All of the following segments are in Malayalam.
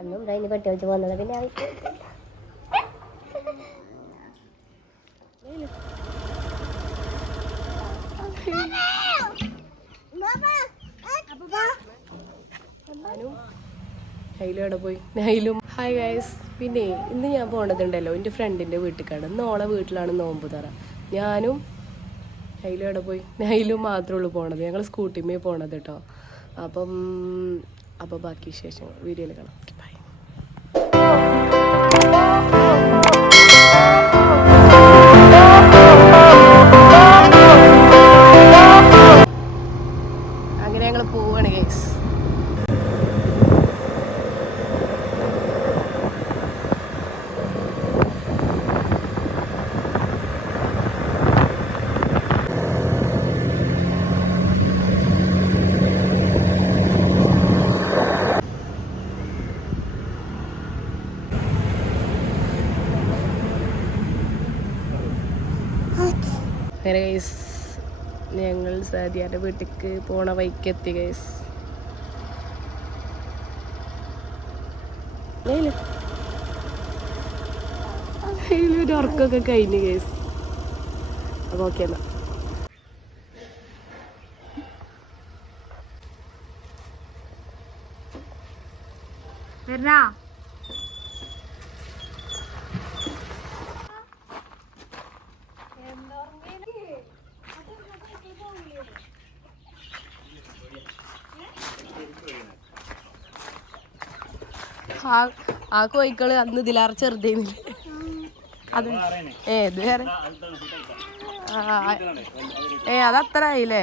അന്നും അതിന് പെട്ടി വെച്ച് പോകുന്നത് പിന്നെ നൈലും പോയി നൈലും ഹായ് ഗൈസ്. പിന്നെ ഇന്ന് ഞാൻ പോണതുണ്ടല്ലോ എൻ്റെ ഫ്രണ്ടിൻ്റെ വീട്ടിലേക്കാണ്. ഇന്ന് ഓളെ വീട്ടിലാണ് നോമ്പ് തറ. ഞാനും നൈലും അവിടെ പോയി നൈലും മാത്രമേ ഉള്ളൂ പോണത്. ഞങ്ങൾ സ്കൂട്ടിമേ പോണത് കേട്ടോ. അപ്പോൾ ബാക്കി വിശേഷങ്ങൾ വീഡിയോയിൽ കാണാം. ബൈ. അങ്ങനെ ഞങ്ങൾ പോവാണ് ഗൈസ്. അങ്ങനെ ഗൈസ് ഞങ്ങൾ സാദിയാൻ്റെ വീട്ടിലേക്ക് പോണ വഴിക്ക് എത്തി ഗൈസ്. ഒരു ഉറക്കമൊക്കെ കഴിഞ്ഞു ഗൈസ്. അപ്പോൾ ഓക്കെ എന്നാ. ആ കോഴിക്കള് അന്ന് ഇതിലാറ് ചെറുതേന്നില്ല. അത് ഇത് വേറെ അതത്ര ആയില്ലേ.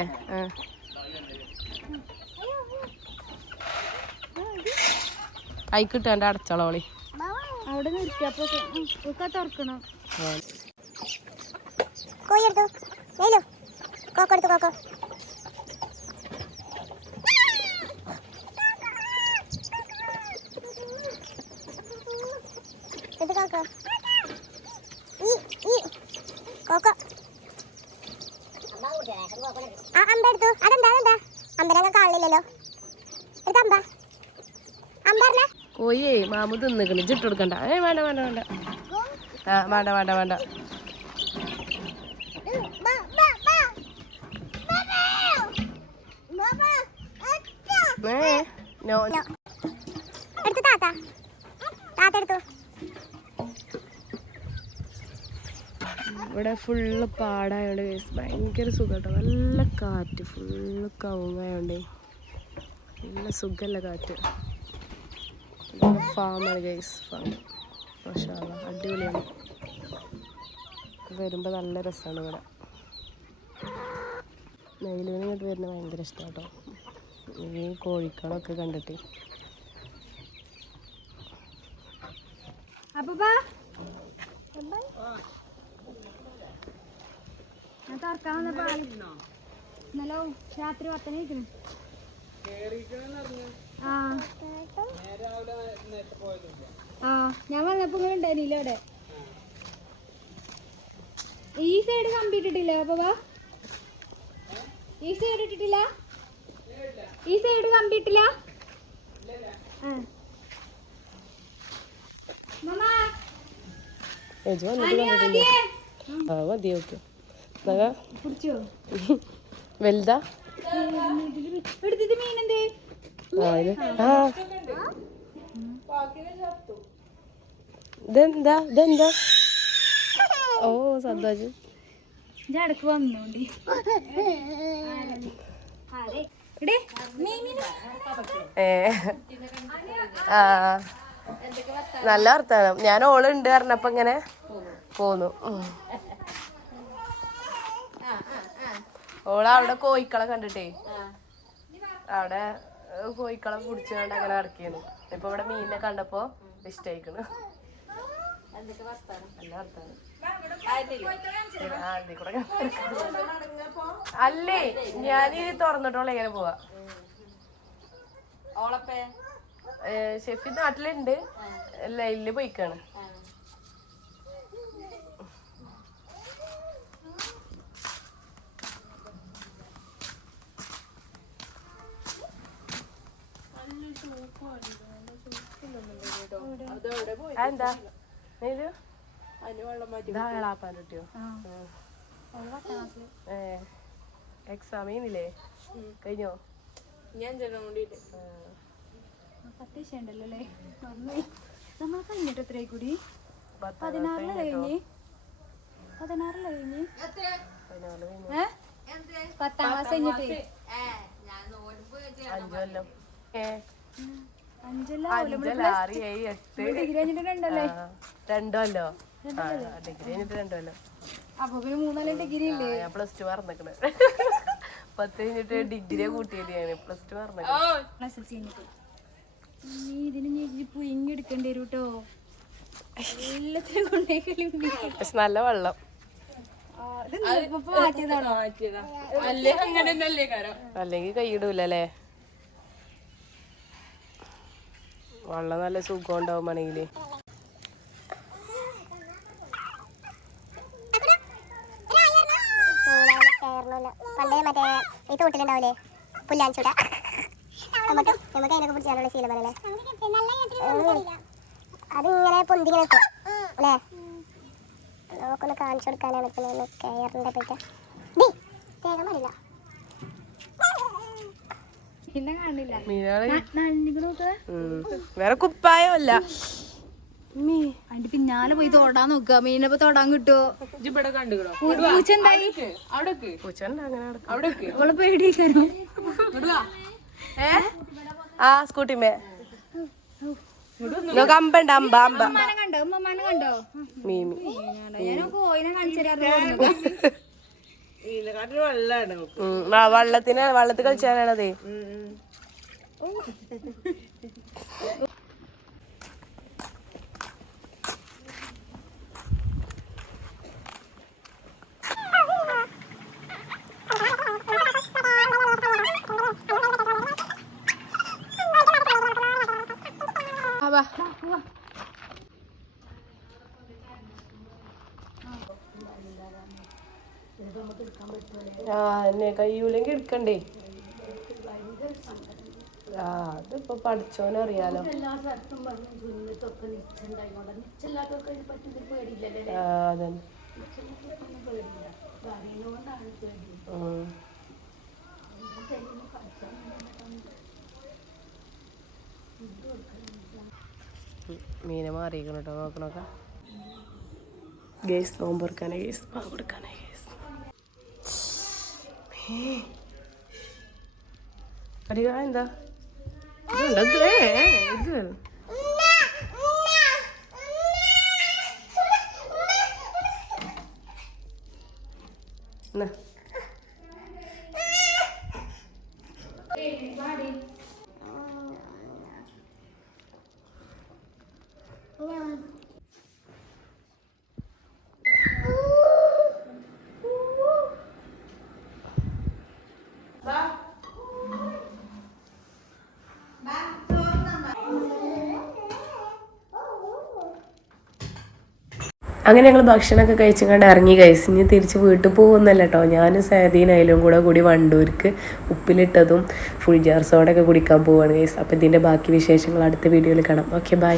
അയക്കിട്ട് എൻ്റെ അടച്ചോളോളി അവിടെ നിർത്തിയപ്പോ തുറക്കണം. കോഴിയേ മാമു തിന്നിക്കണ്. ഇട്ട് കൊടുക്കണ്ട. വേണ്ട വേണ്ട വേണ്ട വേണ്ട വേണ്ട വേണ്ട. ഇവിടെ ഫുള്ള് പാടായോണ്ട് ഭയങ്കര സുഖം കേട്ടോ. നല്ല കാറ്റ്, ഫുള്ള് കവുങ്ങായോണ്ടേ നല്ല സുഖമല്ല കാറ്റ്. ഫാമാണ് ഗൈസ്, ഫാം. മാഷാ അല്ലാഹ് അടിപൊളിയാണ്. വരുമ്പോൾ നല്ല രസമാണ് ഇവിടെ. നെയ്ലൂന് ഇങ്ങോട്ട് വരുന്നത് ഭയങ്കര ഇഷ്ടമാണ് കേട്ടോ. ഈ കോഴിക്കളൊക്കെ കണ്ടിട്ട്. രാത്രി 10 ഞാൻ വന്നപ്പോ ഇങ്ങനെ ഉണ്ടായിരുന്നില്ല അവിടെ. ഈ സൈഡ് കമ്പിട്ടിട്ടില്ല അപ്പൊ ഈ സൈഡ് ഇട്ടിട്ടില്ല. ഈ സൈഡ് കമ്പിട്ടില്ല. വലുതാ മീനെന്തേ ഇതെന്താ ഇതെന്താ? ഓ സന്തോഷം. ഇടക്ക് വന്നോണ്ടി നല്ല വർത്താനം. ഞാൻ ഓളുണ്ട് പറഞ്ഞപ്പോ ഇങ്ങനെ പോന്നു. ഓള അവിടെ കോഴിക്കളെ കണ്ടിട്ടേ അവിടെ കോഴിക്കളെ പിടിച്ചുകൊണ്ട് അങ്ങനെ നടക്കിയാണ്. ഇപ്പൊ ഇവിടെ മീനിനെ കണ്ടപ്പോ ഇഷ്ടായിക്കണ്. നല്ല വർത്താനം. അല്ലേ ഞാൻ തുറന്നിട്ടോളെ എങ്ങനെ പോവാ. ഷെഫി നാട്ടിലുണ്ട്, ലൈനില് പോയിക്കാണ്. എന്താ ാപ്പാൻറ്റിയോ എക്സാം ചെയ്യുന്നില്ലേ കഴിഞ്ഞോ? ഞാൻ ഉണ്ടല്ലോ അല്ലേ നമ്മൾ കഴിഞ്ഞിട്ട് എത്രയായി കൂടി 16 കഴിഞ്ഞ് 10ാം ക്ലാസ് കഴിഞ്ഞിട്ട് 5 കൊല്ലം 5 ഡിഗ്രി കഴിഞ്ഞിട്ടുണ്ടല്ലേ 2 കൊല്ലോ ഡിഗ്രി കഴിഞ്ഞിട്ട് 2 കൊല്ലം. അപ്പൊ പിന്നെ 3 കൊല്ലം ഡിഗ്രി ഇല്ലേ? ഞാൻ +2 പറഞ്ഞേക്കണേ 10 കഴിഞ്ഞിട്ട് ഡിഗ്രി കൂട്ടിയത് ഞാൻ +2 പറഞ്ഞേക്കണേ. ഇതിന് പുയിങ്ങി എടുക്കേണ്ടി വരും കേട്ടോ. എല്ലാത്തിനും കൊണ്ടേക്കലും പക്ഷെ നല്ല വെള്ളം മാറ്റിയതാണോ? അല്ലെങ്കിൽ കൈയിടൂലേ? വെള്ളം നല്ല സുഖം ഉണ്ടാവും ആണെങ്കില്. പണ്ടേ മറ്റേ ഈ തോട്ടിലുണ്ടാവില്ലേ പുല്ലാൻചൂട, നമുക്ക് അതിനൊക്കെ പിടിച്ചാലുള്ള ശീലം പറയല്ലേ. അതിങ്ങനെ പൊന്തിങ്ങനെ നിൽക്കും അല്ലേ? നമുക്കൊന്ന് കാണിച്ചു കൊടുക്കാനാണ് കയറിൻ്റെ പറ്റ വേഗം അറിയില്ല. പിന്നെ കാണില്ല വേറെ കുപ്പായമല്ല. അതിന്റെ പിന്നാലെ പോയി തൊടാൻ നോക്കുക. മീനിപ്പോ തൊടാൻ കിട്ടുമോ? അവളെ പേടിക്കാനോ? ആ സ്കൂട്ടിമേ അമ്പണ്ട അമ്പ അമ്പ കണ്ടോ? ഉമ്മമാനെ കണ്ടോ? മീമി ഞാൻ കോയിനെ കാണിച്ചു തരാറ്. വള്ളത്തിൽ കളിച്ചാണതേ. എന്നെ കയ്യൂലെങ്കിൽ എടുക്കണ്ടേ? അതിപ്പോ പഠിച്ചോനറിയാലോ. അതന്നെ മീനെ മാറിയിരിക്കണം കേട്ടോ. നോക്കണോക്ക ഗേസ് നോമ്പൊറുക്കാനേ ഗേസ് കൊടുക്കാനേ ഗേസ്. അടിക എന്താ ഇത് എന്നാ അങ്ങനെ ഞങ്ങൾ ഭക്ഷണമൊക്കെ കഴിച്ചുകൊണ്ട് ഇറങ്ങി കഴിച്ച് ഇനി തിരിച്ച് വീട്ടിൽ പോകുന്നല്ല കേട്ടോ. ഞാനും സേദീനായാലും കൂടി വണ്ടൂർക്ക് ഉപ്പിലിട്ടതും ഫുൾ ജാർ സോഡയൊക്കെ കുടിക്കാൻ പോവുകയാണ് ഗൈസ്. അപ്പോൾ ഇതിൻ്റെ ബാക്കി വിശേഷങ്ങൾ അടുത്ത വീഡിയോയിൽ കാണാം. Okay bye.